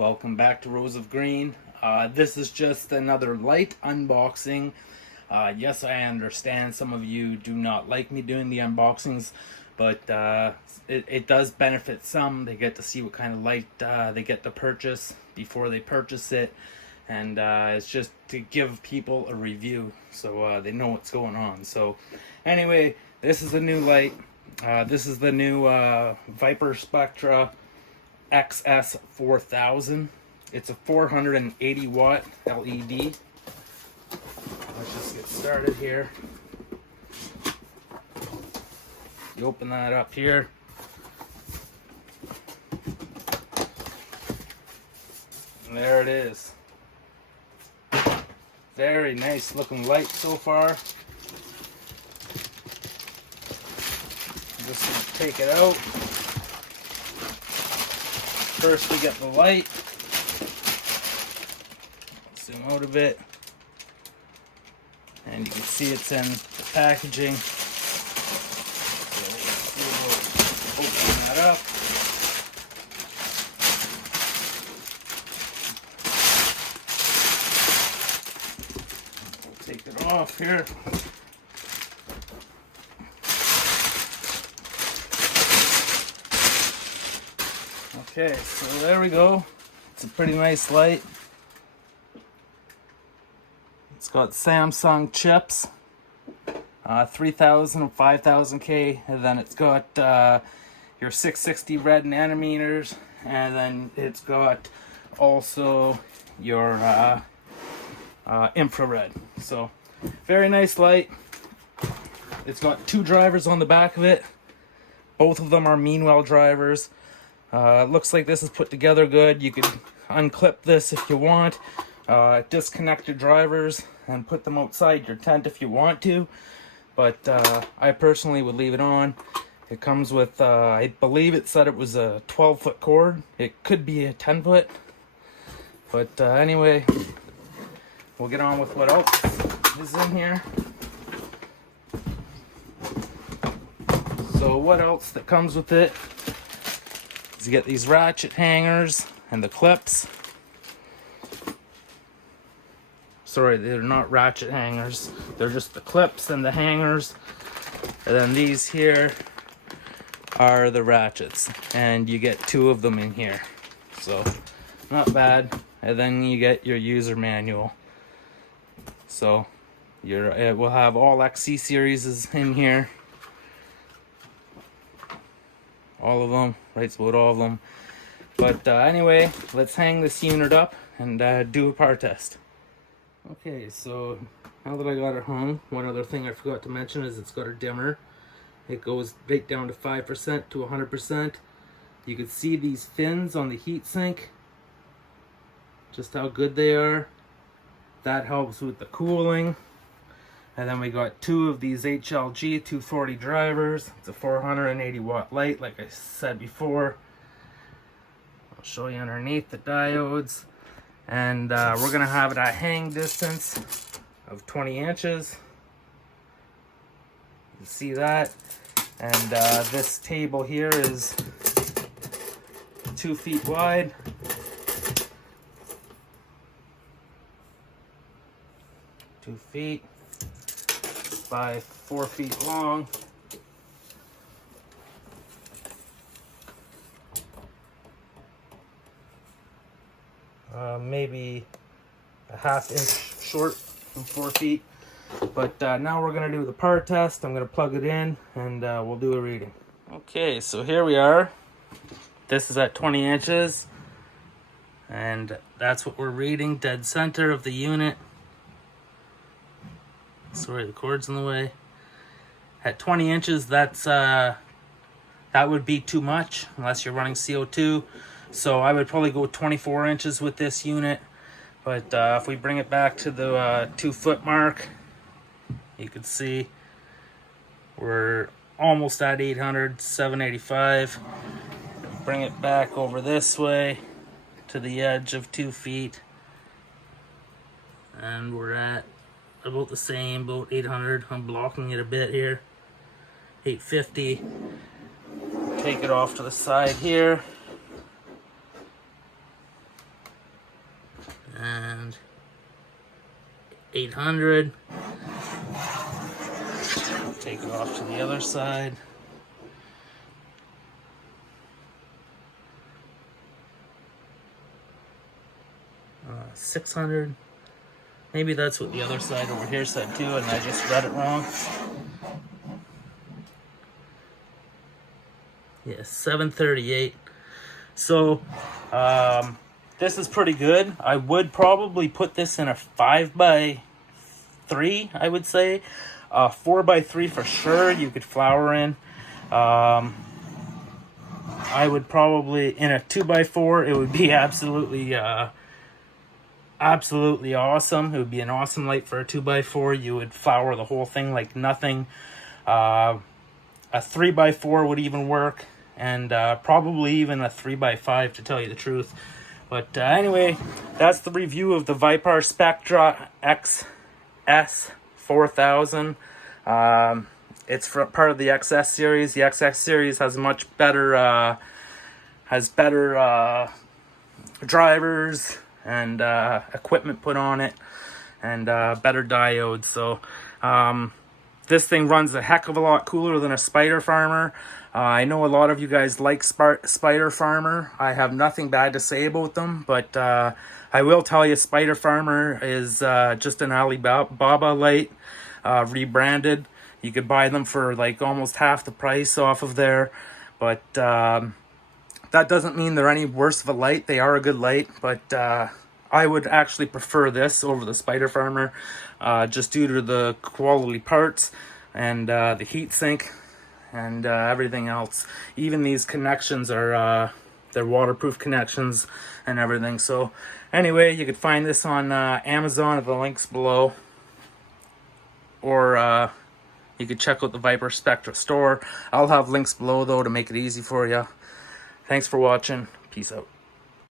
Welcome back to Rose of Green. This is just another light unboxing. Yes, I understand some of you do not like me doing the unboxings, but it does benefit some. They get to see what kind of light they get to purchase before they purchase it, and it's just to give people a review so they know what's going on. So anyway, this is a new light. This is the new Viper Spectra XS4000. It's a 480 watt LED. Let's just get started here. You open that up here. And there it is. Very nice looking light so far. Just gonna take it out. First we get the light. Zoom out a bit. And you can see it's in the packaging. So open that up. Take it off here. Okay, so there we go. It's a pretty nice light. It's got Samsung chips, 3000 and 5000K, and then it's got your 660 red nanometers, and then it's got also your infrared. So very nice light. It's got two drivers on the back of it. Both of them are Meanwell drivers. It looks like this is put together good. You could unclip this if you want, disconnect your drivers and put them outside your tent if you want to, but I personally would leave it on. It comes with, I believe it said it was a 12-foot cord. It could be a 10-foot, but anyway, we'll get on with what else is in here. So what else that comes with it? You get these ratchet hangers and the clips. Sorry, they're not ratchet hangers. They're just the clips and the hangers. And then these here are the ratchets. And you get two of them in here. So, not bad. And then you get your user manual. So, it will have all XC series in here. All of them, right about all of them. But anyway, let's hang this unit up and do a power test. Okay, so now that I got it hung, one other thing I forgot to mention is it's got a dimmer. It goes right down to 5% to 100%. You can see these fins on the heatsink, just how good they are. That helps with the cooling. And then we got two of these HLG 240 drivers. It's a 480 watt light, like I said before. I'll show you underneath the diodes. And we're gonna have it at hang distance of 20 inches. You see that? And this table here is 2 feet wide. Two feet. By 4 feet long. Maybe a ½ inch short from 4 feet. But now we're going to do the power test. I'm going to plug it in and we'll do a reading. Okay, so here we are. This is at 20 inches. And that's what we're reading, dead center of the unit. Sorry, the cord's in the way. At 20 inches, that would be too much unless you're running CO2. So I would probably go 24 inches with this unit. But if we bring it back to the 2 foot mark, you can see we're almost at 800, 785. Bring it back over this way to the edge of 2 feet. And we're at about the same, about 800. I'm blocking it a bit here. 850. Take it off to the side here. and 800. Take it off to the other side. 600. Maybe that's what the other side over here said too, and I just read it wrong. Yeah, 738. So, this is pretty good. I would probably put this in a 5x3, I would say. 4x3 for sure, you could flower in. I would probably, in a 2x4, it would be absolutely awesome. It would be an awesome light for a 2x4. You would flower the whole thing like nothing. A 3x4 would even work, and probably even a 3x5 to tell you the truth. But anyway, that's the review of the Vipar Spectra XS 4000. It's part of the XS series. The XS series has much better drivers and equipment put on it, and better diodes. So this thing runs a heck of a lot cooler than a Spider Farmer. I know a lot of you guys like Spider Farmer. I have nothing bad to say about them, but I will tell you, Spider Farmer is just an Alibaba light, rebranded. You could buy them for like almost half the price off of there, but that doesn't mean they're any worse of a light. They are a good light, but I would actually prefer this over the Spider Farmer, just due to the quality parts and the heat sink and everything else. Even these connections are they're waterproof connections and everything. So anyway, you could find this on Amazon at the links below, or you could check out the Vipar Spectra store. I'll have links below though to make it easy for you. Thanks for watching. Peace out.